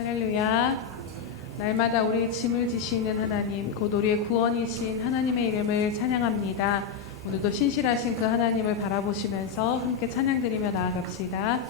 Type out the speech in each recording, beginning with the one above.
할렐루야. 날마다 우리의 짐을 지시는 하나님, 곧 우리의 구원이신 하나님의 이름을 찬양합니다. 오늘도 신실하신 그 하나님을 바라보시면서 함께 찬양드리며 나아갑시다.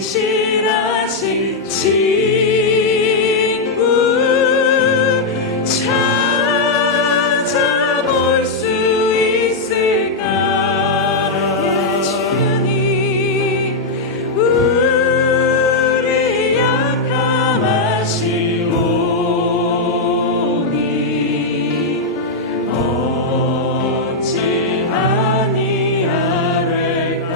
신실하신 친구 찾아볼 수 있을까? 주님 우리 약함하시오니 어찌하니 아뢰까?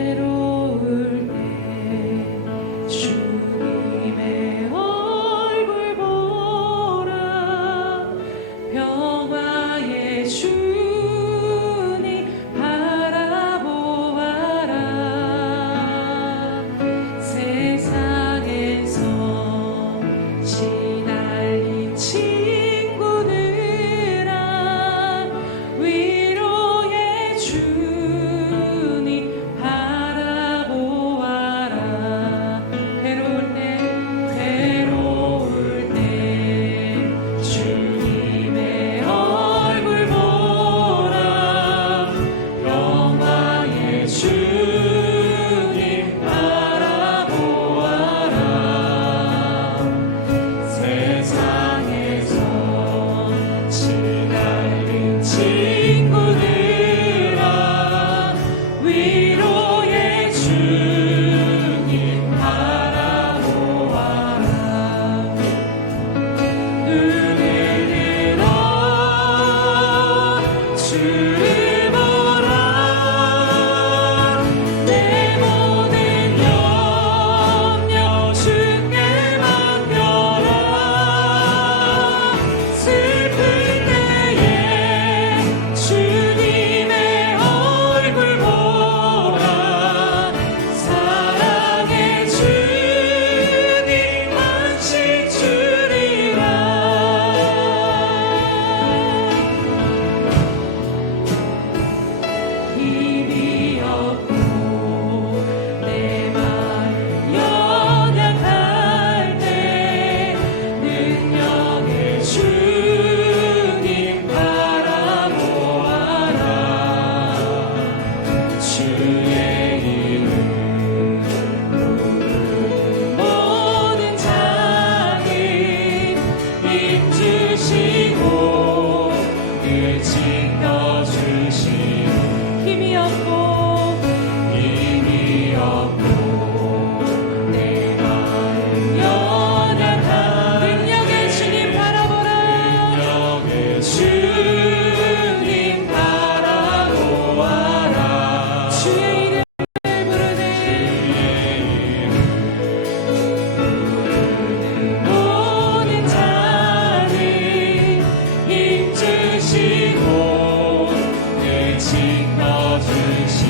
괴로울 때 주님의 얼굴 보라 평화의 주님 바라보아라 세상에서 시달린 친구들아 위로의 주님 바라보아라 괴로울 때 주님의 얼굴 보라 영광의 주님 바라보아라 세상에서 시달린 친구들아 위로의 주님 바라보아라 눈을 들어 주를 보라 내 모든 염려 주께 맡겨라 슬플 때에 주님의 얼굴 보라 사랑의 주님 안식 주리라 힘이 없고 내 마음 연약할 때 능력의 주님 바라보아라 주의 이름 부르는 모든 자들 힘주시고 늘 지켜주시는 힘이 없고 내 마음 연약한 능력의 주님 바라보라 능력의 주님 바라보아라 주의 이름을 부르네 모든 자들 힘주시고 늘 지켜주시는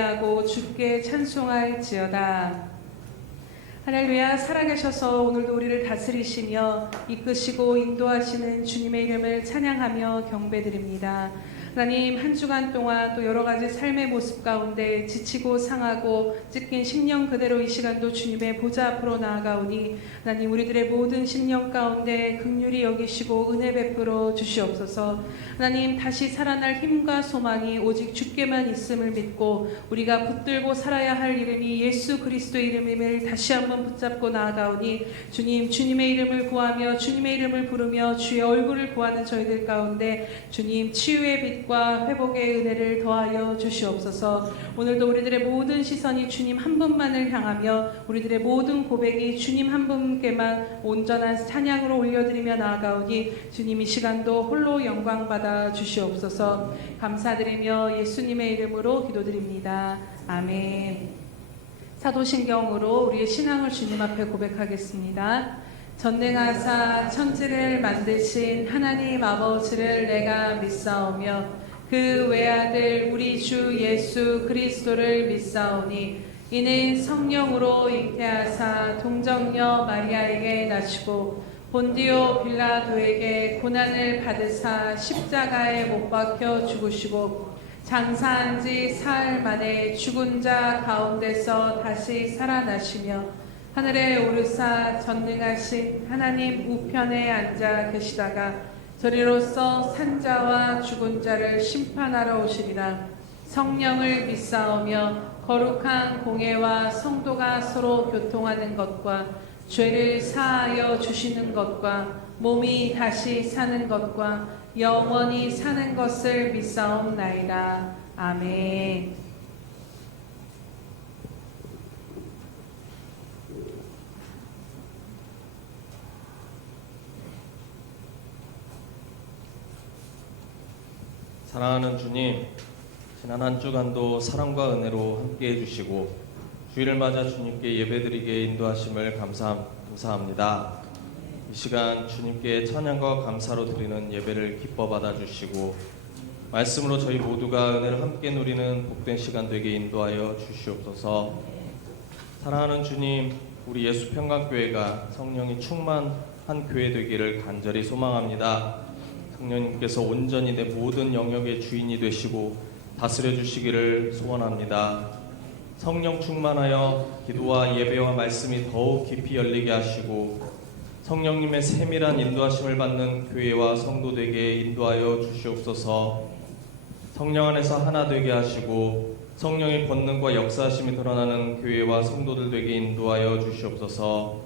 경배하고 주께 찬송할지어다. 할렐루야. 살아계셔서 오늘도 우리를 다스리시며 이끄시고 인도하시는 주님의 이름을 찬양하며 경배드립니다. 하나님, 한 주간 동안 또 여러 가지 삶의 모습 가운데 지치고 상하고 찢긴 심령 그대로 이 시간도 주님의 보좌 앞으로 나아가오니 하나님, 우리들의 모든 심령 가운데 긍휼히 여기시고 은혜 베풀어 주시옵소서. 하나님, 다시 살아날 힘과 소망이 오직 주께만 있음을 믿고 우리가 붙들고 살아야 할 이름이 예수 그리스도의 이름임을 다시 한번 붙잡고 나아가오니 주님, 주님의 이름을 구하며 주님의 이름을 부르며 주의 얼굴을 구하는 저희들 가운데 주님, 치유의 빛과 회복의 은혜를 더하여 주시옵소서. 오늘도 우리들의 모든 시선이 주님 한 분만을 향하며 우리들의 모든 고백이 주님 한 분께만 온전한 찬양으로 올려드리며 나아가오니 주님, 이 시간도 홀로 영광 받아 주시옵소서. 감사드리며 예수님의 이름으로 기도드립니다. 아멘. 사도신경으로 우리의 신앙을 주님 앞에 고백하겠습니다. 전능하사 천지를 만드신 하나님 아버지를 내가 믿사오며 그 외아들 우리 주 예수 그리스도를 믿사오니 이는 성령으로 잉태하사 동정녀 마리아에게 나시고 본디오 빌라도에게 고난을 받으사 십자가에 못 박혀 죽으시고 장사한 지 사흘 만에 죽은 자 가운데서 다시 살아나시며 하늘에 오르사 전능하신 하나님 우편에 앉아 계시다가 저리로서 산자와 죽은 자를 심판하러 오시리라. 성령을 믿사오며 거룩한 공예와 성도가 서로 교통하는 것과 죄를 사하여 주시는 것과 몸이 다시 사는 것과 영원히 사는 것을 믿사옵나이다. 아멘. 사랑하는 주님, 지난 한 주간도 사랑과 은혜로 함께해 주시고 주일을 맞아 주님께 예배드리게 인도하심을 감사합니다. 이 시간 주님께 찬양과 감사로 드리는 예배를 기뻐 받아주시고 말씀으로 저희 모두가 은혜를 함께 누리는 복된 시간 되게 인도하여 주시옵소서. 사랑하는 주님, 우리 예수평강교회가 성령이 충만한 교회 되기를 간절히 소망합니다. 성령님께서 온전히 내 모든 영역의 주인이 되시고 다스려 주시기를 소원합니다. 성령 충만하여 기도와 예배와 말씀이 더욱 깊이 열리게 하시고 성령님의 세밀한 인도하심을 받는 교회와 성도되게 인도하여 주시옵소서. 성령 안에서 하나 되게 하시고 성령의 권능과 역사하심이 드러나는 교회와 성도들 되게 인도하여 주시옵소서.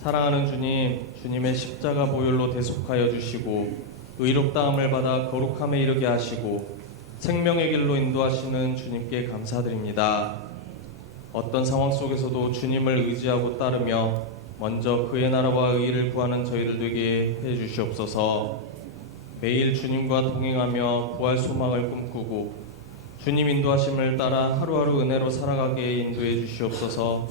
사랑하는 주님, 주님의 십자가 보혈로 대속하여 주시고 의롭다함을 받아 거룩함에 이르게 하시고 생명의 길로 인도하시는 주님께 감사드립니다. 어떤 상황 속에서도 주님을 의지하고 따르며 먼저 그의 나라와 의를 구하는 저희들 되게 해 주시옵소서. 매일 주님과 동행하며 부활 소망을 꿈꾸고 주님 인도하심을 따라 하루하루 은혜로 살아가게 인도해 주시옵소서.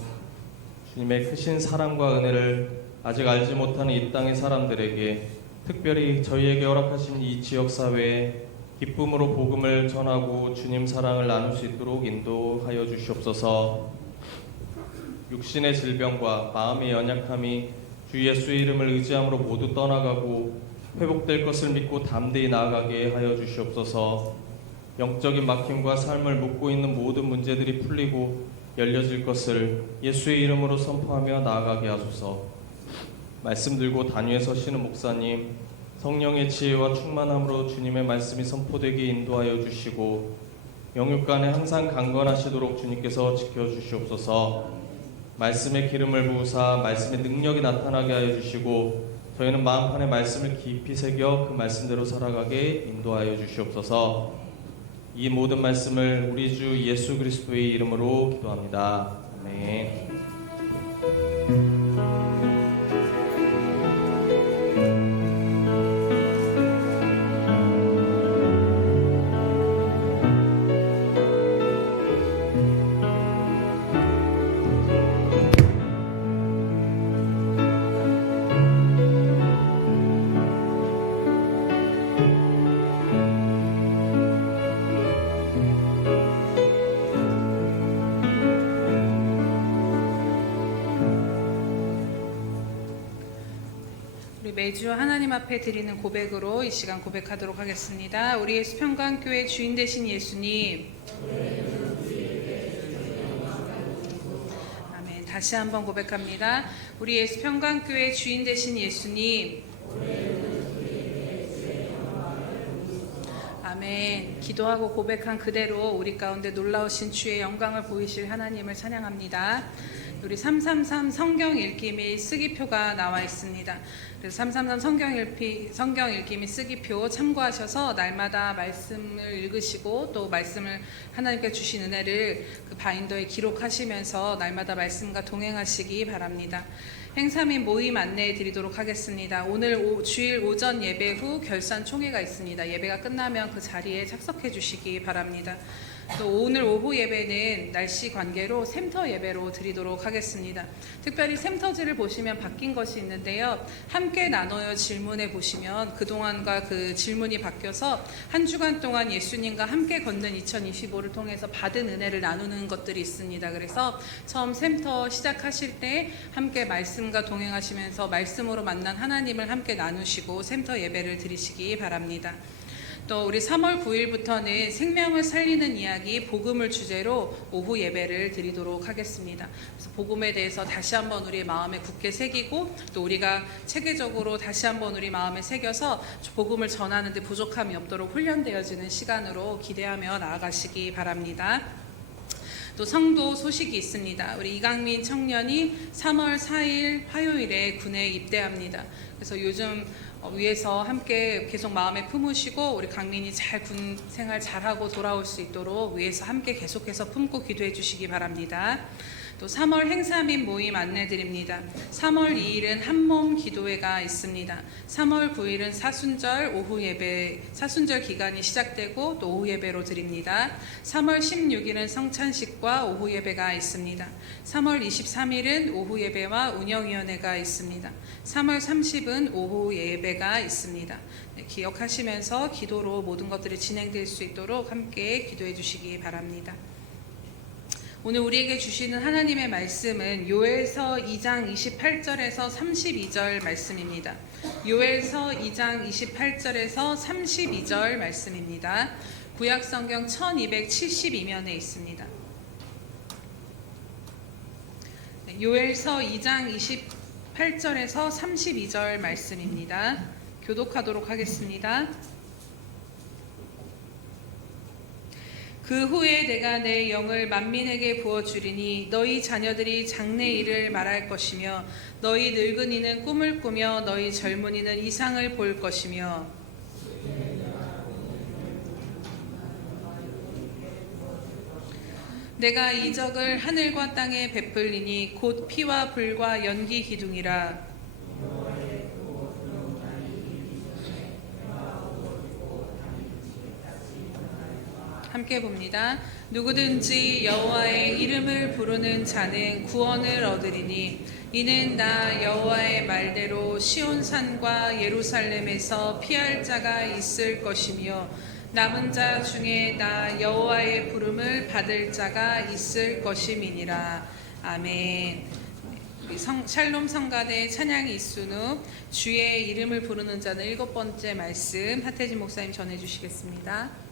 주님의 크신 사랑과 은혜를 아직 알지 못하는 이 땅의 사람들에게, 특별히 저희에게 허락하신 이 지역사회에 기쁨으로 복음을 전하고 주님 사랑을 나눌 수 있도록 인도하여 주시옵소서. 육신의 질병과 마음의 연약함이 주 예수의 이름을 의지함으로 모두 떠나가고 회복될 것을 믿고 담대히 나아가게 하여 주시옵소서. 영적인 막힘과 삶을 묶고 있는 모든 문제들이 풀리고 열려질 것을 예수의 이름으로 선포하며 나아가게 하소서. 말씀 들고 단위에 서시는 목사님, 성령의 지혜와 충만함으로 주님의 말씀이 선포되게 인도하여 주시고 영육간에 항상 강건하시도록 주님께서 지켜주시옵소서. 말씀의 기름을 부으사 말씀의 능력이 나타나게 하여 주시고 저희는 마음판에 말씀을 깊이 새겨 그 말씀대로 살아가게 인도하여 주시옵소서. 이 모든 말씀을 우리 주 예수 그리스도의 이름으로 기도합니다. 아멘. 매주 하나님 앞에 드리는 고백으로 이 시간 고백하도록 하겠습니다. 우리 예수평강교회 주인 되신 예수님, 아멘. 다시 한번 고백합니다. 우리 예수평강교회 주인 되신 예수님, 아멘. 기도하고 고백한 그대로 우리 가운데 놀라우신 주의 영광을 보이실 하나님을 찬양합니다. 우리 333 성경 읽기 및 쓰기표가 나와 있습니다. 그래서 333 성경 읽기 및 쓰기표 참고하셔서 날마다 말씀을 읽으시고 또 말씀을 하나님께 주신 은혜를 그 바인더에 기록하시면서 날마다 말씀과 동행하시기 바랍니다. 행사 및 모임 안내해 드리도록 하겠습니다. 오늘 주일 오전 예배 후 결산 총회가 있습니다. 예배가 끝나면 그 자리에 착석해 주시기 바랍니다. 또 오늘 오후 예배는 날씨 관계로 샘터 예배로 드리도록 하겠습니다. 특별히 샘터지를 보시면 바뀐 것이 있는데요. 함께 나눠요 질문에 보시면 그동안과 그 질문이 바뀌어서 한 주간 동안 예수님과 함께 걷는 2025를 통해서 받은 은혜를 나누는 것들이 있습니다. 그래서 처음 샘터 시작하실 때 함께 말씀과 동행하시면서 말씀으로 만난 하나님을 함께 나누시고 샘터 예배를 드리시기 바랍니다. 또 우리 3월 9일부터는 생명을 살리는 이야기 복음을 주제로 오후 예배를 드리도록 하겠습니다. 그래서 복음에 대해서 다시 한번 우리의 마음에 굳게 새기고 또 우리가 체계적으로 다시 한번 우리 마음에 새겨서 복음을 전하는 데 부족함이 없도록 훈련되어지는 시간으로 기대하며 나아가시기 바랍니다. 또 성도 소식이 있습니다. 우리 이강민 청년이 3월 4일 화요일에 군에 입대합니다. 그래서 요즘 위에서 함께 계속 마음에 품으시고 우리 강민이 잘 군 생활 잘하고 돌아올 수 있도록 위에서 함께 계속해서 품고 기도해 주시기 바랍니다. 또 3월 행사 및 모임 안내드립니다. 3월 2일은 한몸 기도회가 있습니다. 3월 9일은 사순절 오후 예배, 사순절 기간이 시작되고 또 오후 예배로 드립니다. 3월 16일은 성찬식과 오후 예배가 있습니다. 3월 23일은 오후 예배와 운영위원회가 있습니다. 3월 30은 오후 예배가 있습니다. 네, 기억하시면서 기도로 모든 것들이 진행될 수 있도록 함께 기도해 주시기 바랍니다. 오늘 우리에게 주시는 하나님의 말씀은 요엘서 2장 28절에서 32절 말씀입니다. 요엘서 2장 28절에서 32절 말씀입니다. 구약성경 1272면에 있습니다. 요엘서 2장 28절에서 32절 말씀입니다. 교독하도록 하겠습니다. 그 후에 내가 내 영을 만민에게 부어주리니 너희 자녀들이 장래 일을 말할 것이며 너희 늙은이는 꿈을 꾸며 너희 젊은이는 이상을 볼 것이며 내가 이적을 하늘과 땅에 베풀리니 곧 피와 불과 연기 기둥이라. 함께 봅니다. 누구든지 여호와의 이름을 부르는 자는 구원을 얻으리니 이는 나 여호와의 말대로 시온산과 예루살렘에서 피할 자가 있을 것이며 남은 자 중에 나 여호와의 부름을 받을 자가 있을 것임이니라. 아멘. 우리 샬롬 성가대 찬양이 있은 후 주의 이름을 부르는 자는 7번째 말씀 하태진 목사님 전해주시겠습니다.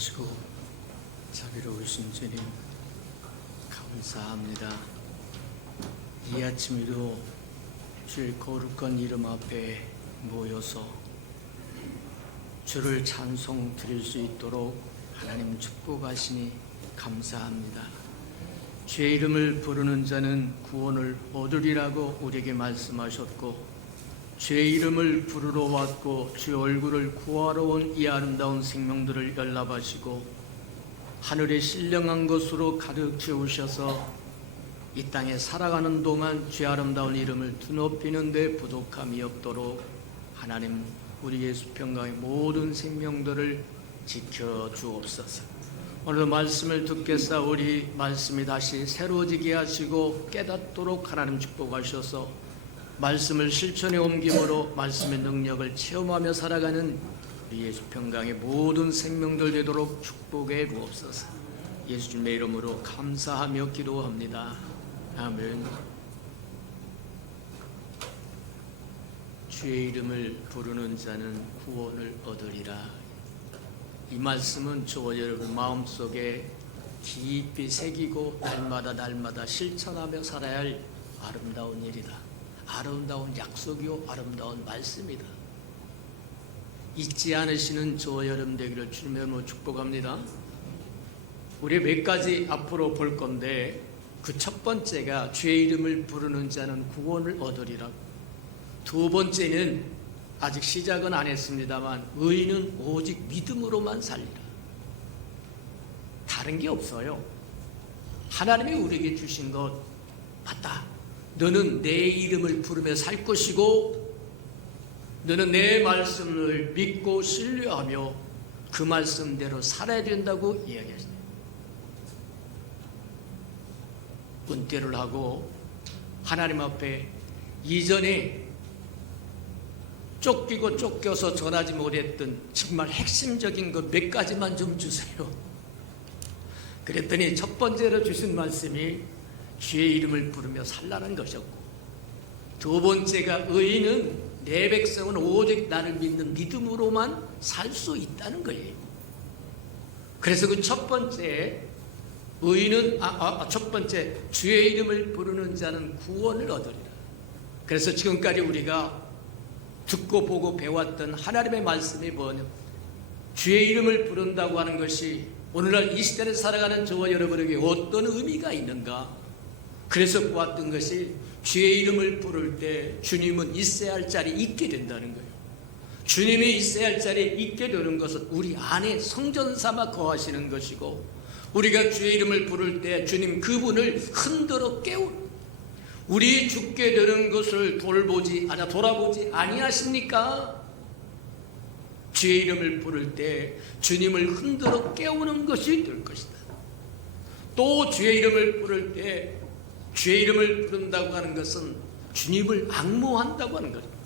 자비하시고 자비로우신 주님 감사합니다. 이 아침에도 주의 거룩한 이름 앞에 모여서 주를 찬송 드릴 수 있도록 하나님 축복하시니 감사합니다. 주의 이름을 부르는 자는 구원을 얻으리라고 우리에게 말씀하셨고, 주의 이름을 부르러 왔고 주의 얼굴을 구하러 온 이 아름다운 생명들을 연락하시고 하늘에 신령한 것으로 가득 채우셔서 이 땅에 살아가는 동안 주의 아름다운 이름을 드높이는 데 부족함이 없도록 하나님 우리의 수평강의 모든 생명들을 지켜주옵소서. 오늘 말씀을 듣겠사 우리 말씀이 다시 새로워지게 하시고 깨닫도록 하나님 축복하셔서 말씀을 실천에 옮김으로 말씀의 능력을 체험하며 살아가는 우리 수평강의 모든 생명들 되도록 축복해 주옵소서. 예수님의 이름으로 감사하며 기도합니다. 아멘. 주의 이름을 부르는 자는 구원을 얻으리라. 이 말씀은 저와 여러분 마음속에 깊이 새기고 날마다 실천하며 살아야 할 아름다운 일이다. 아름다운 약속이요 아름다운 말씀이다. 잊지 않으시는 저와 여러분 되기를 주님의 이름으로 축복합니다. 우리 몇 가지 앞으로 볼 건데 그 첫 번째가 주의 이름을 부르는 자는 구원을 얻으리라. 두 번째는 아직 시작은 안 했습니다만 의인은 오직 믿음으로만 살리라. 다른 게 없어요. 하나님이 우리에게 주신 것 맞다. 너는 내 이름을 부르며 살 것이고 너는 내 말씀을 믿고 신뢰하며 그 말씀대로 살아야 된다고 이야기하시네요. 은퇴를 하고 하나님 앞에 이전에 쫓기고 쫓겨서 전하지 못했던 정말 핵심적인 것 몇 가지만 좀 주세요. 그랬더니 첫 번째로 주신 말씀이 주의 이름을 부르며 살라는 것이었고, 두 번째가 의인은 내 백성은 오직 나를 믿는 믿음으로만 살 수 있다는 거예요. 그래서 그 첫 번째 의인은 첫 번째 주의 이름을 부르는 자는 구원을 얻으리라. 그래서 지금까지 우리가 듣고 보고 배웠던 하나님의 말씀이 뭐냐, 주의 이름을 부른다고 하는 것이 오늘날 이 시대를 살아가는 저와 여러분에게 어떤 의미가 있는가. 그래서 보았던 것이 주의 이름을 부를 때 주님은 있어야 할 자리에 있게 된다는 거예요. 주님이 있어야 할 자리에 있게 되는 것은 우리 안에 성전 삼아 거하시는 것이고, 우리가 주의 이름을 부를 때 주님 그분을 흔들어 깨우는, 우리 죽게 되는 것을 돌아보지 아니하십니까? 주의 이름을 부를 때 주님을 흔들어 깨우는 것이 될 것이다. 또 주의 이름을 부를 때 주의 이름을 부른다고 하는 것은 주님을 앙모한다고 하는 것입니다.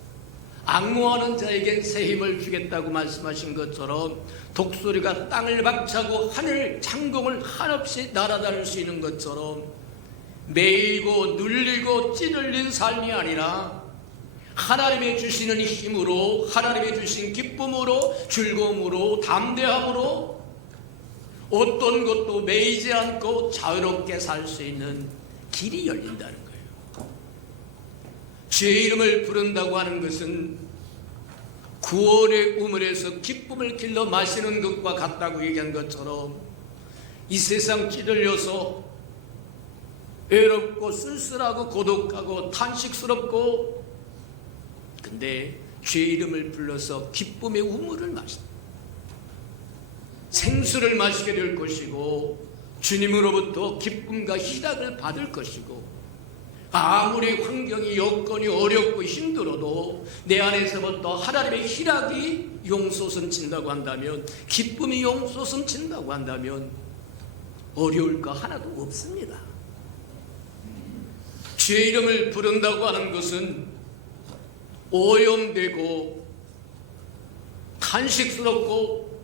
앙모하는 자에겐 새 힘을 주겠다고 말씀하신 것처럼 독수리가 땅을 박차고 하늘 창공을 한없이 날아다닐 수 있는 것처럼 매이고 눌리고 찌들린 삶이 아니라 하나님의 주시는 힘으로, 하나님의 주신 기쁨으로, 즐거움으로, 담대함으로 어떤 것도 매이지 않고 자유롭게 살 수 있는 길이 열린다는 거예요. 주의 이름을 부른다고 하는 것은 구원의 우물에서 기쁨을 길러 마시는 것과 같다고 얘기한 것처럼 이 세상 찌들려서 외롭고 쓸쓸하고 고독하고 탄식스럽고, 근데 주의 이름을 불러서 기쁨의 우물을 마신다. 생수를 마시게 될 것이고 주님으로부터 기쁨과 희락을 받을 것이고, 아무리 환경이 여건이 어렵고 힘들어도 내 안에서부터 하나님의 희락이 용솟음 친다고 한다면, 기쁨이 용솟음 친다고 한다면 어려울 거 하나도 없습니다. 주의 이름을 부른다고 하는 것은 오염되고 탄식스럽고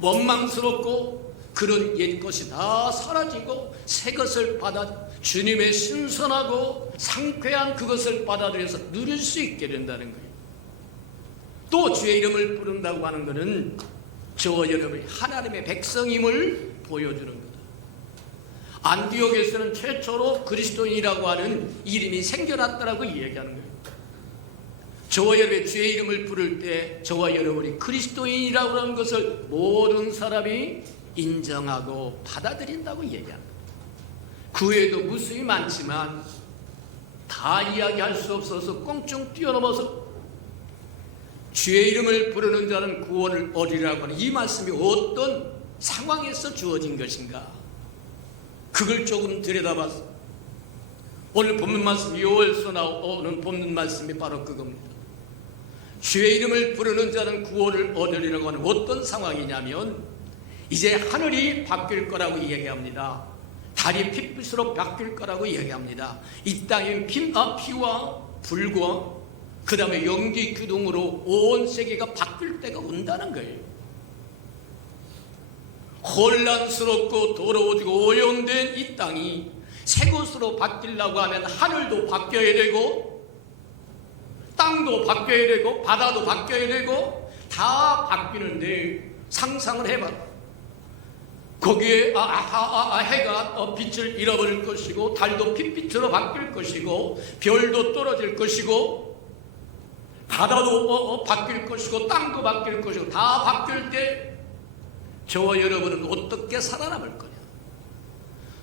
원망스럽고 그런 옛것이 다 사라지고 새 것을 받아 주님의 신선하고 상쾌한 그것을 받아들여서 누릴 수 있게 된다는 거예요. 또 주의 이름을 부른다고 하는 것은 저와 여러분이 하나님의 백성임을 보여주는 거다. 안디옥에서는 최초로 그리스도인이라고 하는 이름이 생겨났다라고 이야기하는 거예요. 저와 여러분의 주의 이름을 부를 때 저와 여러분이 그리스도인이라고 하는 것을 모든 사람이 인정하고 받아들인다고 얘기합니다. 그 외에도 무수히 많지만 다 이야기할 수 없어서 꽁충 뛰어넘어서 주의 이름을 부르는 자는 구원을 얻으리라고 하는 이 말씀이 어떤 상황에서 주어진 것인가, 그걸 조금 들여다봤어. 오늘 본문 말씀, 요엘서 나오는 본문 말씀이 바로 그겁니다. 주의 이름을 부르는 자는 구원을 얻으리라고 하는 어떤 상황이냐면, 이제 하늘이 바뀔 거라고 이야기합니다. 달이 핏빛으로 바뀔 거라고 이야기합니다. 이 땅엔 피와 불과 그 다음에 연기 기둥으로 온 세계가 바뀔 때가 온다는 거예요. 혼란스럽고 더러워지고 오염된 이 땅이 새 곳으로 바뀌려고 하면 하늘도 바뀌어야 되고 땅도 바뀌어야 되고 바다도 바뀌어야 되고 다 바뀌는데, 상상을 해봐라. 거기에 해가 빛을 잃어버릴 것이고, 달도 핏빛으로 바뀔 것이고, 별도 떨어질 것이고, 바다도 바뀔 것이고, 땅도 바뀔 것이고, 다 바뀔 때 저와 여러분은 어떻게 살아남을 거냐?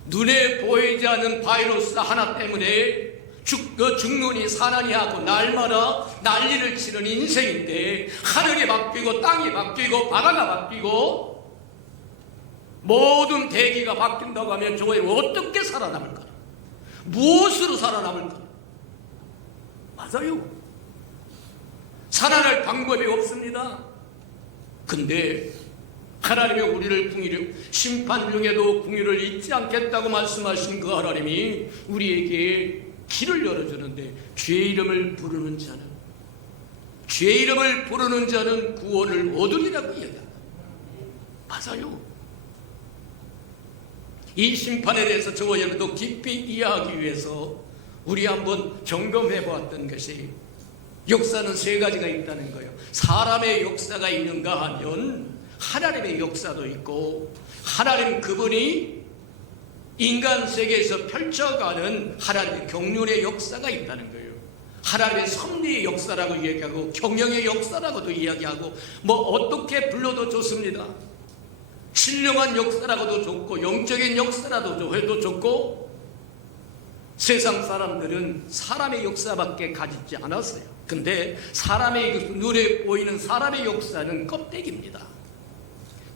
눈에 보이지 않는 바이러스 하나 때문에 죽느니 사나니 하고 날마다 난리를 치는 인생인데, 하늘이 바뀌고 땅이 바뀌고 바다가 바뀌고 모든 대기가 바뀐다고 하면 저와 어떻게 살아남을 거냐? 무엇으로 살아남을 거냐? 맞아요. 살아날 방법이 없습니다. 근데 하나님이 우리를 궁일을, 심판 중에도 궁일을 잊지 않겠다고 말씀하신 그 하나님이 우리에게 길을 열어주는데, 주의 이름을 부르는 자는 구원을 얻으리라고 이야기합니다. 맞아요. 이 심판에 대해서 저와 여러분도 깊이 이해하기 위해서 우리 한번 점검해 보았던 것이, 역사는 세 가지가 있다는 거예요. 사람의 역사가 있는가 하면 하나님의 역사도 있고, 하나님 그분이 인간 세계에서 펼쳐가는 하나님의 경륜의 역사가 있다는 거예요. 하나님의 섭리의 역사라고 이야기하고 경영의 역사라고도 이야기하고 어떻게 불러도 좋습니다. 신령한 역사라고도 좋고 영적인 역사라도 해도 좋고, 세상 사람들은 사람의 역사밖에 가지지 않았어요. 근데 사람의 눈에 보이는 사람의 역사는 껍데기입니다.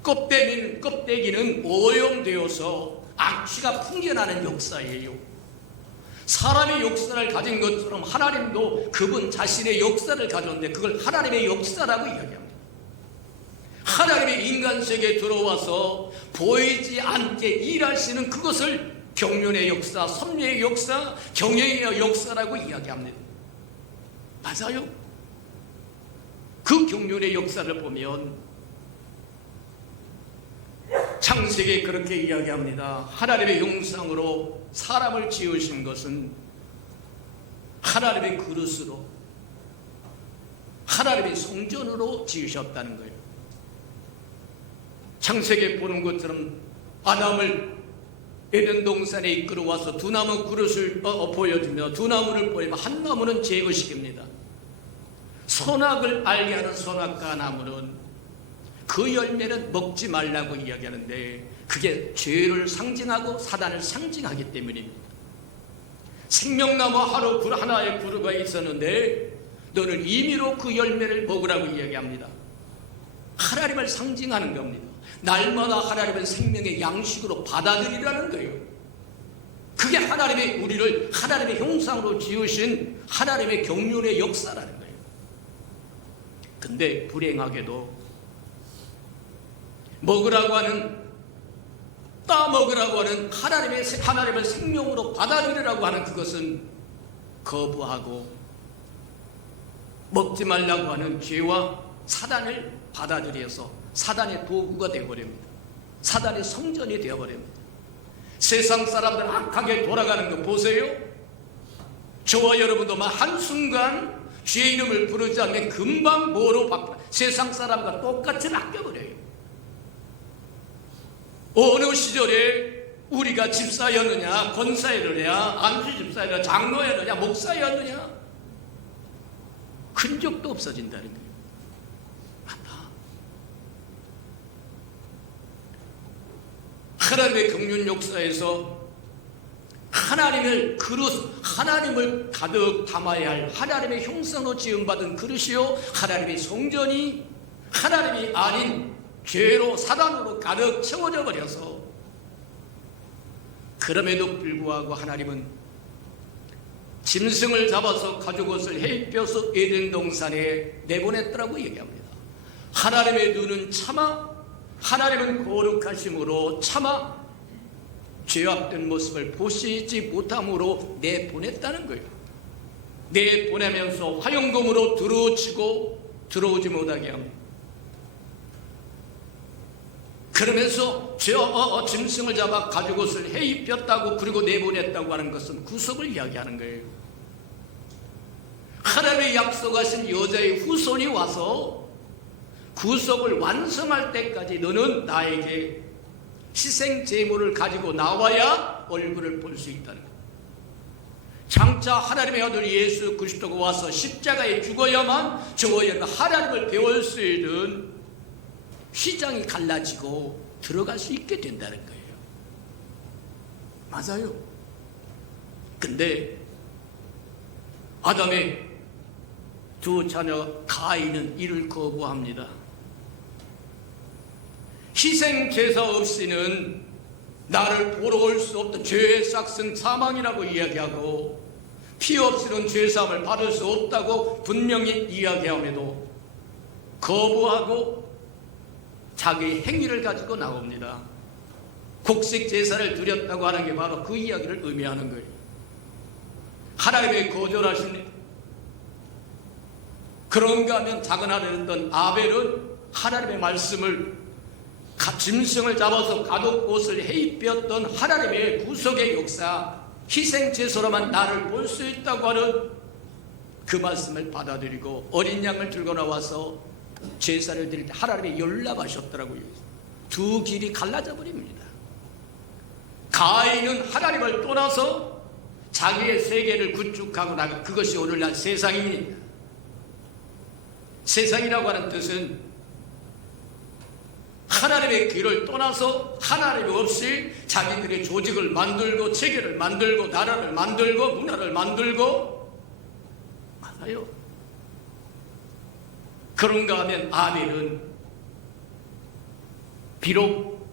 껍데기는 오염되어서 악취가 풍겨나는 역사예요. 사람의 역사를 가진 것처럼 하나님도 그분 자신의 역사를 가졌는데 그걸 하나님의 역사라고 이야기합니다. 하나님의 인간 세계에 들어와서 보이지 않게 일하시는 그것을 경륜의 역사, 섭리의 역사, 경영의 역사라고 이야기합니다. 맞아요. 그 경륜의 역사를 보면 창세기에 그렇게 이야기합니다. 하나님의 형상으로 사람을 지으신 것은 하나님의 그릇으로, 하나님의 성전으로 지으셨다는 거예요. 창세기에 보는 것처럼 아담을 에덴 동산에 이끌어와서 두 나무 그릇을 보여주며 두 나무를 보이면 한 나무는 제거시킵니다. 선악을 알게 하는 선악과 나무는 그 열매는 먹지 말라고 이야기하는데, 그게 죄를 상징하고 사단을 상징하기 때문입니다. 생명나무 하나의 그루가 있었는데 너는 임의로 그 열매를 먹으라고 이야기합니다. 하나님을 상징하는 겁니다. 날마다 하나님은 생명의 양식으로 받아들이라는 거예요. 그게 우리를 하나님의 형상으로 지으신 하나님의 경륜의 역사라는 거예요. 근데 불행하게도 따먹으라고 하는 하나님의 생명으로 받아들이라고 하는 그것은 거부하고, 먹지 말라고 하는 죄와 사단을 받아들여서 사단의 도구가 되어버립니다. 사단의 성전이 되어버립니다. 세상 사람들 악하게 돌아가는 거 보세요. 저와 여러분도 한순간 주의 이름을 부르지 않으면 금방 세상 사람과 똑같이 바뀌어버려요. 어느 시절에 우리가 집사였느냐, 권사였느냐, 안수 집사였느냐, 장로였느냐, 목사였느냐, 흔적도 없어진다는 거예요. 맞다. 하나님의 경륜 역사에서 하나님을 가득 담아야 할 하나님의 형상으로 지음받은 그릇이요, 하나님의 성전이 하나님이 아닌 죄로 사단으로 가득 채워져 버려서, 그럼에도 불구하고 하나님은 짐승을 잡아서 가죽옷을 해입혀서 에덴 동산에 내보냈더라고 얘기합니다. 하나님의 눈은 차마, 하나님은 거룩하심으로 차마 죄악된 모습을 보시지 못함으로 내보냈다는 거예요. 내보내면서 화영검으로 들어치고 들어오지 못하게 합니다. 그러면서 짐승을 잡아 가죽옷을 해입혔다고 그리고 내보냈다고 하는 것은 구속을 이야기하는 거예요. 하나님의 약속하신 여자의 후손이 와서 구속을 완성할 때까지 너는 나에게 희생 제물을 가지고 나와야 얼굴을 볼 수 있다는 거예요. 장차 하나님의 아들 예수 그리스도가 와서 십자가에 죽어야만 저와는 하나님을 배울 수 있는 휘장이 갈라지고 들어갈 수 있게 된다는 거예요. 맞아요. 근데 아담의 두 자녀 가인은 이를 거부합니다. 희생 제사 없이는 나를 보러 올 수 없던 죄의 싹슨 사망이라고 이야기하고, 피 없이는 죄사함을 받을 수 없다고 분명히 이야기함에도 거부하고 자기 행위를 가지고 나옵니다. 곡식 제사를 드렸다고 하는 게 바로 그 이야기를 의미하는 거예요. 하나님의 거절하신, 그런가 하면 작은 아들이었던 아벨은 하나님의 말씀을, 짐승을 잡아서 가죽옷을 해입혔던 하나님의 구속의 역사, 희생 제사로만 나를 볼 수 있다고 하는 그 말씀을 받아들이고 어린 양을 들고 나와서 제사를 드릴 때 하나님이 연락하셨더라고요. 두 길이 갈라져 버립니다. 가인은 하나님을 떠나서 자기의 세계를 구축하고 나가, 그것이 오늘날 세상입니다. 세상이라고 하는 뜻은 하나님의 길을 떠나서 하나님 없이 자기들의 조직을 만들고 체계를 만들고 나라를 만들고 문화를 만들고, 맞아요. 그런가 하면 아벨은 비록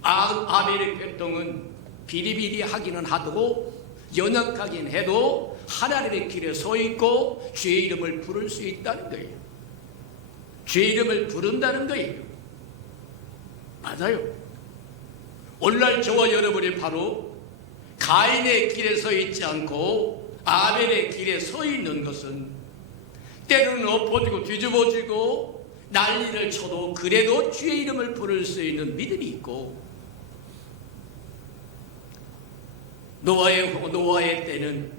아벨의 활동은 비리비리하기는 하고 연약하긴 해도 하나님의 길에 서 있고 주의 이름을 부를 수 있다는 거예요. 주의 이름을 부른다는 거예요. 맞아요. 오늘날 저와 여러분이 바로 가인의 길에 서 있지 않고 아벨의 길에 서 있는 것은, 때로는 엎어지고 뒤집어지고 난리를 쳐도 그래도 주의 이름을 부를 수 있는 믿음이 있고, 노아의 때는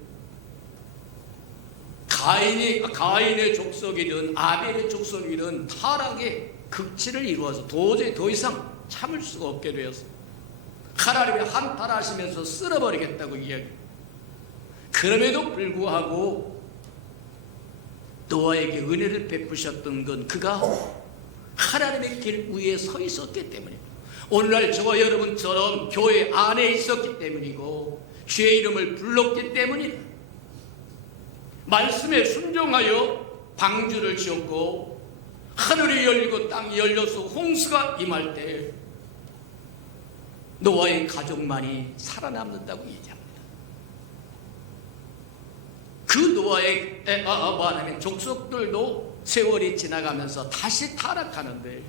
가인의 족속이든 아벨의 족속이든 타락의 극치를 이루어서 도저히 더 이상 참을 수가 없게 되었어. 하나님이 한탄하시면서 쓸어버리겠다고 이야기해요. 그럼에도 불구하고 노아에게 은혜를 베푸셨던 건 그가 하나님의 길 위에 서 있었기 때문입니다. 오늘날 저와 여러분처럼 교회 안에 있었기 때문이고 주의 이름을 불렀기 때문이다. 말씀에 순종하여 방주를 지었고 하늘이 열리고 땅이 열려서 홍수가 임할 때 노아의 가족만이 살아남는다고 얘기합니다. 그 노아의 말하면 족속들도 세월이 지나가면서 다시 타락하는데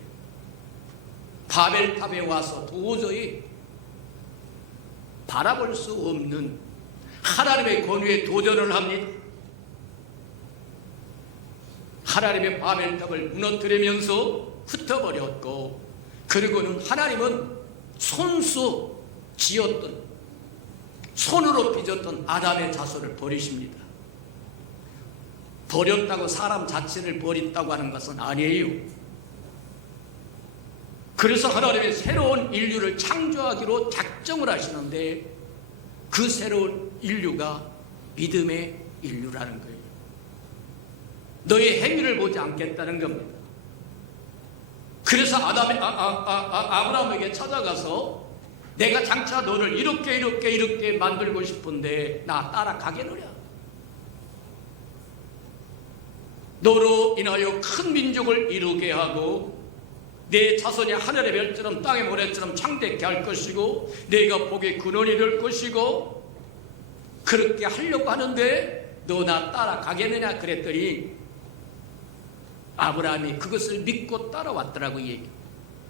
바벨탑에 와서 도저히 바라볼 수 없는 하나님의 권위에 도전을 합니다. 하나님의 바벨탑을 무너뜨리면서 흩어버렸고, 그리고는 하나님은 손수 지었던, 손으로 빚었던 아담의 자손을 버리십니다. 버렸다고 사람 자체를 버렸다고 하는 것은 아니에요. 그래서 하나님의 새로운 인류를 창조하기로 작정을 하시는데 그 새로운 인류가 믿음의 인류라는 거예요. 너의 행위를 보지 않겠다는 겁니다. 그래서 아브라함에게 찾아가서 내가 장차 너를 이렇게 만들고 싶은데 나 따라가겠느냐? 너로 인하여 큰 민족을 이루게 하고 내 자손이 하늘의 별처럼 땅의 모래처럼 창대케 할 것이고 내가 복의 근원이 될 것이고 그렇게 하려고 하는데 너 나 따라가겠느냐? 그랬더니 아브라함이 그것을 믿고 따라왔더라고 이 얘기.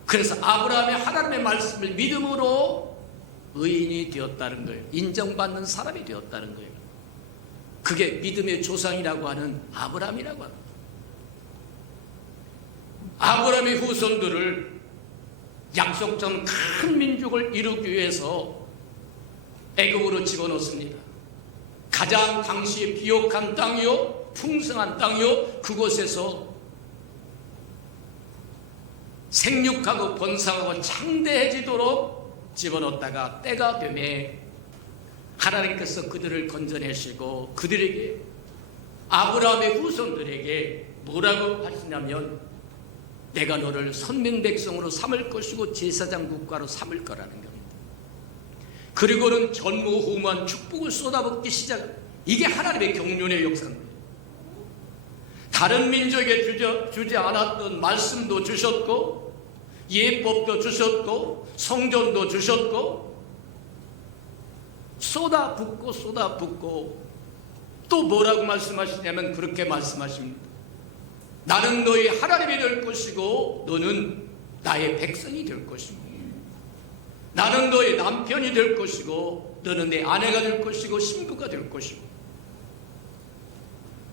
그래서 아브라함이 하나님의 말씀을 믿음으로 의인이 되었다는 거예요. 인정받는 사람이 되었다는 거예요. 그게 믿음의 조상이라고 하는 아브라함이라고 합니다. 아브라함의 후손들을 약속전 큰 민족을 이루기 위해서 애굽으로 집어넣습니다. 가장 당시에 비옥한 땅이요 풍성한 땅이요 그곳에서 생육하고 번성하고 창대해지도록 집어넣었다가 때가 되매 하나님께서 그들을 건져내시고 그들에게 아브라함의 후손들에게 뭐라고 하시냐면 내가 너를 선민백성으로 삼을 것이고 제사장 국가로 삼을 거라는 겁니다. 그리고는 전무후무한 축복을 쏟아붓기 시작. 이게 하나님의 경륜의 역사입니다. 다른 민족에 주지 않았던 말씀도 주셨고 예법도 주셨고 성전도 주셨고 쏟아붓고 또 뭐라고 말씀하시냐면 그렇게 말씀하십니다. 나는 너희 하나님이 될 것이고 너는 나의 백성이 될 것이고 나는 너의 남편이 될 것이고 너는 내 아내가 될 것이고 신부가 될 것이고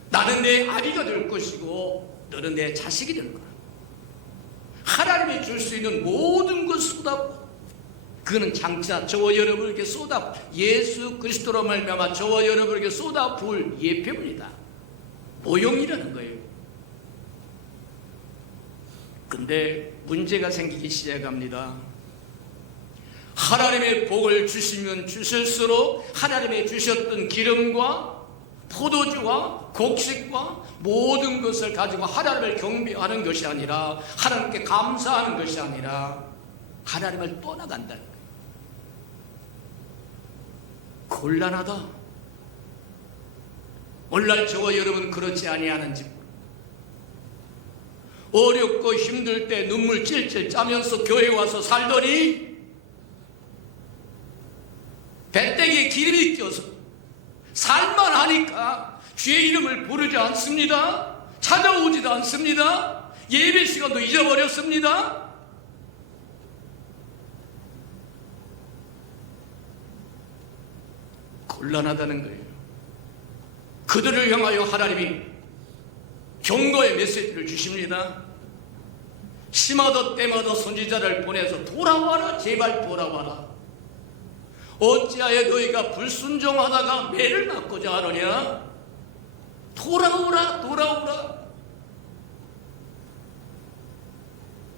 나는 내 아비가 될 것이고 너는 내 자식이 될 거야. 하나님이 줄 수 있는 모든 것 쏟아붓고 그는 장차 저와 여러분에게 예수 그리스도로 말미암아 저와 여러분에게 쏟아부을 예표입니다. 모형이라는 거예요. 근데 문제가 생기기 시작합니다. 하나님의 복을 주시면 주실수록 하나님의 주셨던 기름과 포도주와 곡식과 모든 것을 가지고 하나님을 경배하는 것이 아니라 하나님께 감사하는 것이 아니라 하나님을 떠나간다는 거예요. 곤란하다. 오늘날 저와 여러분 그렇지 아니하는지 어렵고 힘들 때 눈물 찔찔 짜면서 교회에 와서 살더니 배때기에 기름이 껴서 살만 하니까 주의 이름을 부르지 않습니다. 찾아오지도 않습니다. 예배 시간도 잊어버렸습니다. 곤란하다는 거예요. 그들을 향하여 하나님이 경고의 메시지를 주십니다. 시마다 때마다 선지자를 보내서 돌아와라, 제발 돌아와라. 어찌하여 너희가 불순종하다가 매를 맞고자 하느냐? 돌아오라, 돌아오라.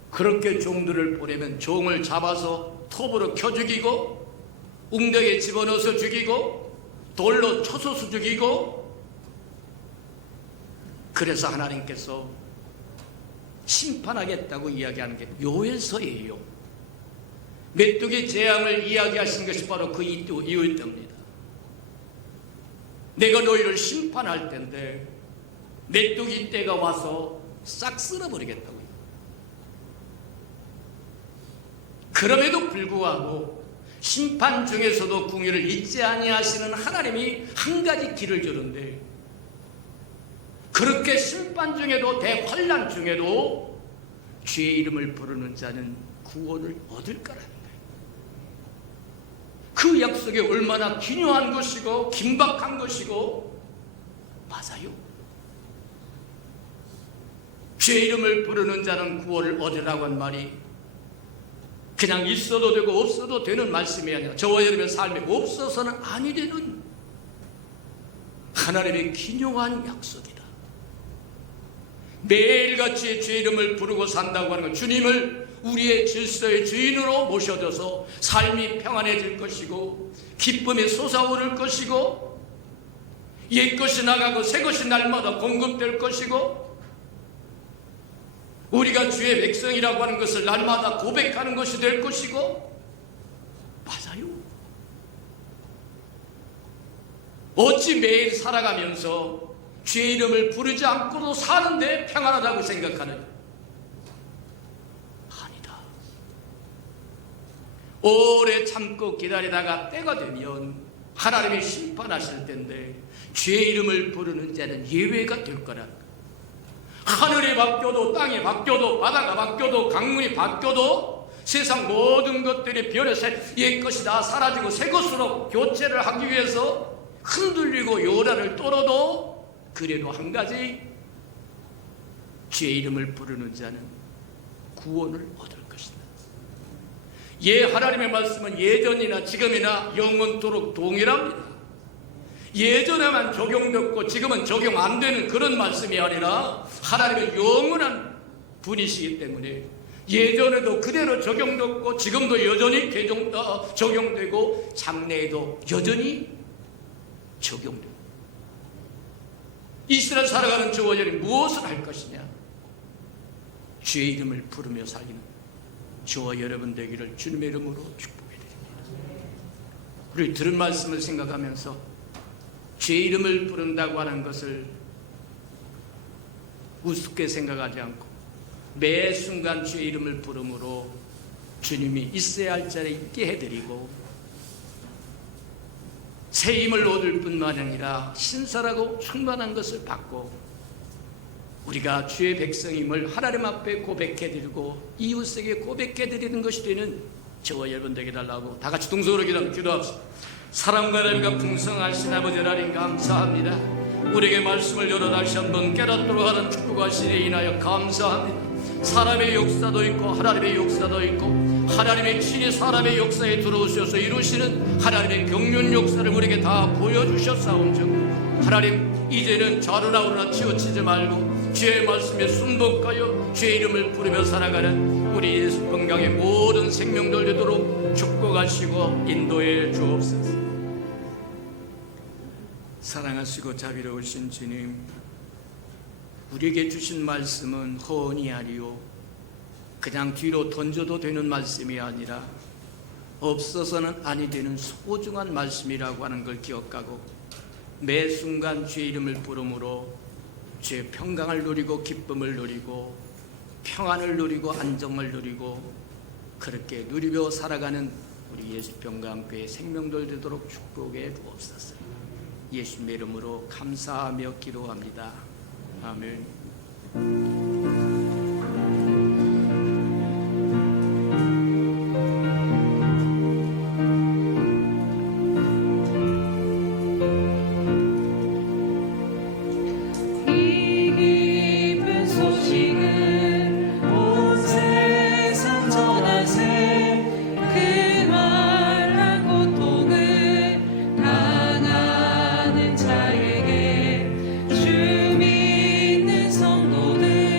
그렇게 종들을 보내면 종을 잡아서 톱으로 켜 죽이고 웅덩이에 집어넣어서 죽이고 돌로 쳐서서 죽이고. 그래서 하나님께서 심판하겠다고 이야기하는 게 요엘서예요. 메뚜기 재앙을 이야기하신 것이 바로 그 이유입니다. 내가 너희를 심판할 텐데 메뚜기 때가 와서 싹 쓸어버리겠다고요. 그럼에도 불구하고 심판 중에서도 궁유를 잊지 아니하시는 하나님이 한 가지 길을 주는데 그렇게 심판 중에도 대환난 중에도 주의 이름을 부르는 자는 구원을 얻을 거라는 거예요. 그 약속이 얼마나 기묘한 것이고 긴박한 것이고 맞아요. 주의 이름을 부르는 자는 구원을 얻으라고 한 말이 그냥 있어도 되고 없어도 되는 말씀이 아니라 저와 여러분의 삶에 없어서는 아니 되는 하나님의 기묘한 약속이다. 매일같이 주의 이름을 부르고 산다고 하는 건 주님을 우리의 질서의 주인으로 모셔져서 삶이 평안해질 것이고 기쁨이 솟아오를 것이고 옛것이 나가고 새것이 날마다 공급될 것이고 우리가 주의 백성이라고 하는 것을 날마다 고백하는 것이 될 것이고 맞아요. 어찌 매일 살아가면서 주의 이름을 부르지 않고도 사는데 평안하다고 생각하느냐? 아니다. 오래 참고 기다리다가 때가 되면 하나님이 심판하실 텐데 주의 이름을 부르는 자는 예외가 될 거라. 하늘이 바뀌어도 땅이 바뀌어도 바다가 바뀌어도 강물이 바뀌어도 세상 모든 것들이 변해서 옛것이 다 사라지고 새 것으로 교체를 하기 위해서 흔들리고 요란을 떨어도 그래도 한 가지, 주의 이름을 부르는 자는 구원을 얻을 것이다. 하나님의 말씀은 예전이나 지금이나 영원토록 동일합니다. 예전에만 적용됐고 지금은 적용 안 되는 그런 말씀이 아니라 하나님은 영원한 분이시기 때문에 예전에도 그대로 적용됐고 지금도 여전히 적용되고 장래에도 여전히 적용됩니다. 이스라엘 살아가는 저 원년이 무엇을 할 것이냐? 주의 이름을 부르며 살기는 저와 여러분 되기를 주님의 이름으로 축복해 드립니다. 우리 들은 말씀을 생각하면서 주의 이름을 부른다고 하는 것을 우습게 생각하지 않고 매 순간 주의 이름을 부름으로 주님이 있어야 할 자리에 있게 해드리고 새 힘을 얻을 뿐만 아니라 신설하고 충만한 것을 받고 우리가 주의 백성임을 하나님 앞에 고백해드리고 이웃에게 고백해드리는 것이 되는 저와 여러분 되게 달라고 다 같이 동서로 기도합시다. 사랑과 하나님과 풍성하신 아버지 하나님 감사합니다. 우리에게 말씀을 열어 다시 한번 깨닫도록 하는 축복하시니 인하여 감사합니다. 사람의 역사도 있고 하나님의 역사도 있고 하나님의 친히 사람의 역사에 들어오셔서 이루시는 하나님의 경륜 역사를 우리에게 다 보여주셨사온즉 하나님 이제는 좌로나 우로나 치우치지 말고 주의 말씀에 순복하여 주의 이름을 부르며 살아가는 우리 예수 건강의 모든 생명들 되도록 축복하시고 인도해 주옵소서. 사랑하시고 자비로우신 주님, 우리에게 주신 말씀은 허언이 아니요 그냥 뒤로 던져도 되는 말씀이 아니라 없어서는 아니 되는 소중한 말씀이라고 하는 걸 기억하고 매 순간 주의 이름을 부름으로 주의 평강을 누리고 기쁨을 누리고 평안을 누리고 안정을 누리고 그렇게 누리며 살아가는 우리 예수평강교회 생명들 되도록 축복해 주옵소서. 예수님의 이름으로 감사하며 기도합니다. 아멘. 주 믿는 성도들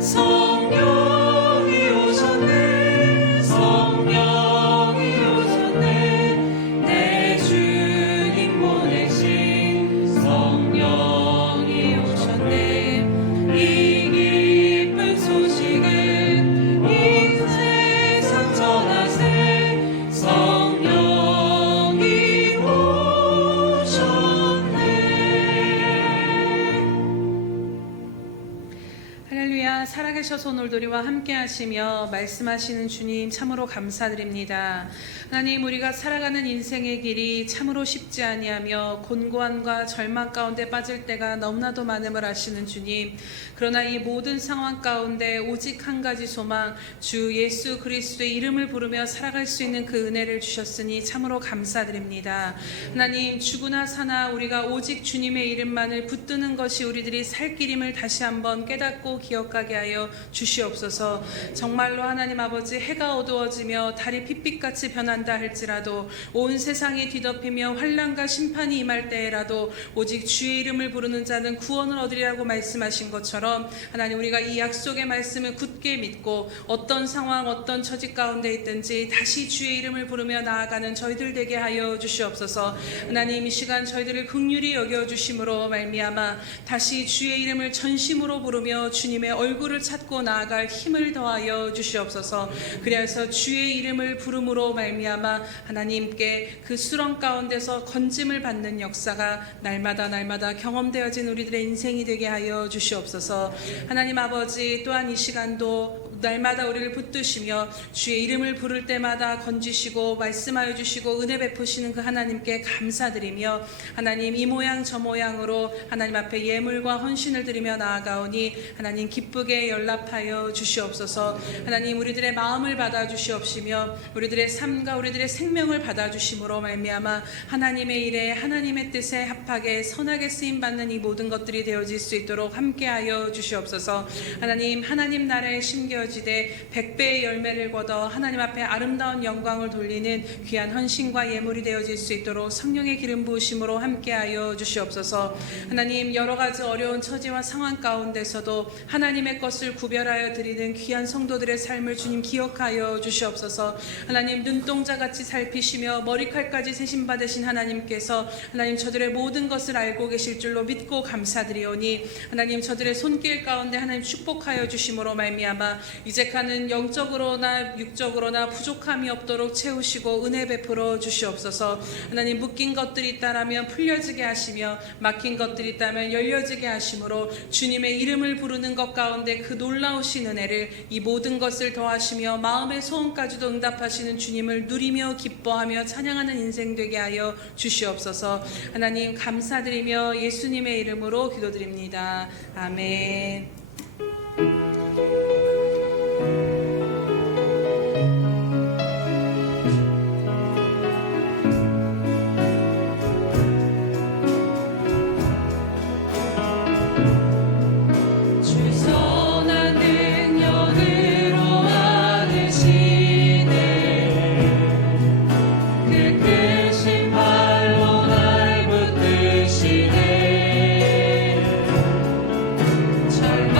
성령이 오셨네 성령이 오셨네 내 주님 보내신 성령이 오셨네 이 기쁜 소식을 이 세상 전하세 성령이 오셨네. 할렐루야. 살아계셔서 오늘도 우리와 함께 하시며 말씀하시는 주님 참으로 감사드립니다. 하나님, 우리가 살아가는 인생의 길이 참으로 쉽지 아니하며 곤고함과 절망 가운데 빠질 때가 너무나도 많음을 아시는 주님, 그러나 이 모든 상황 가운데 오직 한 가지 소망, 주 예수 그리스도의 이름을 부르며 살아갈 수 있는 그 은혜를 주셨으니 참으로 감사드립니다. 하나님, 죽으나 사나 우리가 오직 주님의 이름만을 붙드는 것이 우리들이 살 길임을 다시 한번 깨닫고 기억하게 하여 주시옵소서. 정말로 하나님 아버지, 해가 어두워지며 달이 핏빛같이 변한다 할지라도, 온 세상이 뒤덮이며 환난과 심판이 임할 때에라도 오직 주의 이름을 부르는 자는 구원을 얻으리라고 말씀하신 것처럼, 하나님, 우리가 이 약속의 말씀을 굳게 믿고 어떤 상황 어떤 처지 가운데 있든지 다시 주의 이름을 부르며 나아가는 저희들 되게 하여 주시옵소서. 하나님, 이 시간 저희들을 긍휼히 여겨주심으로 말미암아 다시 주의 이름을 전심으로 부르며 주님의 얼굴을 찾고 나아갈 힘을 더하여 주시옵소서. 그래서 주의 이름을 부름으로 말미암아 하나님께 그 수렁 가운데서 건짐을 받는 역사가 날마다 경험되어진 우리들의 인생이 되게 하여 주시옵소서. 하나님 아버지, 또한 이 시간도 날마다 우리를 붙드시며 주의 이름을 부를 때마다 건지시고 말씀하여 주시고 은혜 베푸시는 그 하나님께 감사드리며, 하나님, 이 모양 저 모양으로 하나님 앞에 예물과 헌신을 드리며 나아가오니 하나님 기쁘게 연락하여 주시옵소서. 하나님, 우리들의 마음을 받아 주시옵시며 우리들의 삶과 우리들의 생명을 받아 주심으로 말미암아 하나님의 일에 하나님의 뜻에 합하게 선하게 쓰임 받는 이 모든 것들이 되어질 수 있도록 함께하여 주시옵소서. 하나님, 하나님 나라에 심겨지되 100배의 열매를 거둬 하나님 앞에 아름다운 영광을 돌리는 귀한 헌신과 예물이 되어질 수 있도록 성령의 기름 부으심으로 함께하여 주시옵소서. 하나님, 여러 가지 어려운 처지와 상황 가운데서도 하나님의 것을 구별하여 드리는 귀한 성도들의 삶을 주님 기억하여 주시옵소서. 하나님, 눈동자같이 살피시며 머리칼까지 세심받으신 하나님께서 하나님 저들의 모든 것을 알고 계실 줄로 믿고 감사드리오니 하나님 저들의 손길 가운데 하나님 축복하여 주심으로 말미암아 이제까는 영적으로나 육적으로나 부족함이 없도록 채우시고 은혜 베풀어 주시옵소서. 하나님, 묶인 것들이 있다라면 풀려지게 하시며 막힌 것들이 있다면 열려지게 하심으로 주님의 이름을 부르는 것 가운데 그 놀라우신 은혜를, 이 모든 것을 더하시며 마음의 소원까지도 응답하시는 주님을 누리며 기뻐하며 찬양하는 인생 되게 하여 주시옵소서. 하나님, 감사드리며 예수님의 이름으로 기도드립니다. 아멘. 절망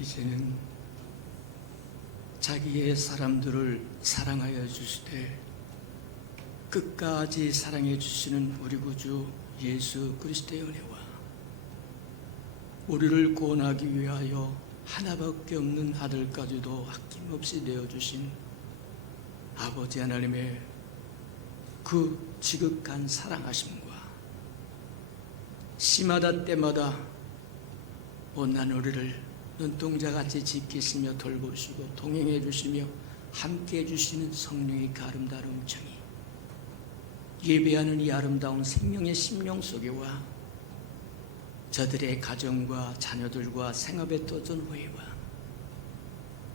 이제는 자기의 사람들을 사랑하여 주시되 끝까지 사랑해 주시는 우리 구주 예수 그리스도의 은혜와 우리를 구원하기 위하여 하나밖에 없는 아들까지도 아낌없이 내어주신 아버지 하나님의 그 지극한 사랑하심과 시마다 때마다 못난 우리를 눈동자같이 지키시며 돌보시고 동행해 주시며 함께해 주시는 성령의 그 아름다운 정이 예배하는 이 아름다운 생명의 심령 속에와 저들의 가정과 자녀들과 생업에 떠든 후에와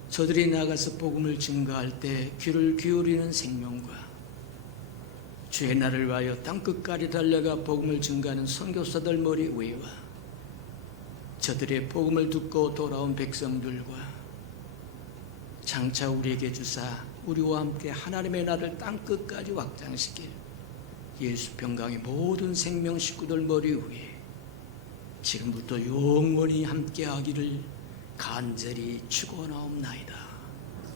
저들이 나가서 복음을 증거할 때 귀를 기울이는 생명과 주의 날을 위하여 땅끝까지 달려가 복음을 증거하는 선교사들 머리 위에와 저들의 복음을 듣고 돌아온 백성들과 장차 우리에게 주사 우리와 함께 하나님의 나라를 땅끝까지 확장시킬 예수 평강의 모든 생명 식구들 머리 위에 지금부터 영원히 함께하기를 간절히 축원하옵나이다.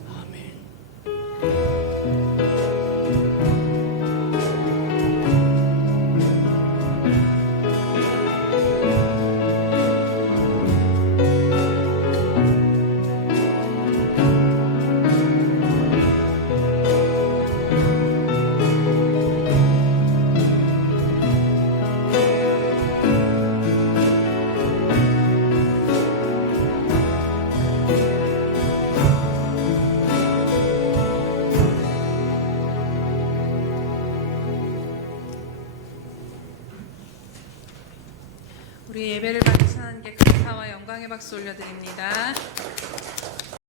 아멘. 우리 예배를 받으신 하나님께 감사와 영광의 박수 올려드립니다.